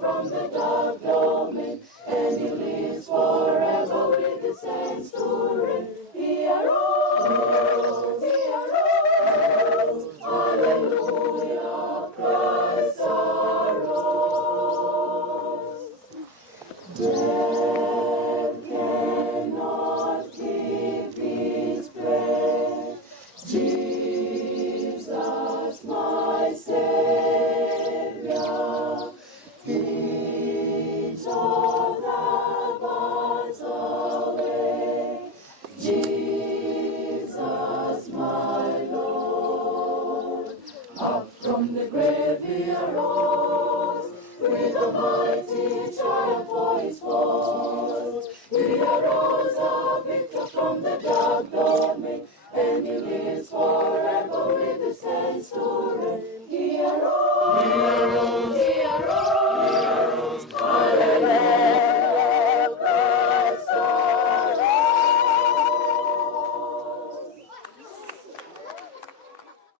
from the dark domain, and he lives forever with the saints to reign. He arose, he arose, hallelujah, Christ arose. Death cannot keep his place. Jesus, my Savior, He took the bars away. Jesus, my Lord, up from the grave he arose with a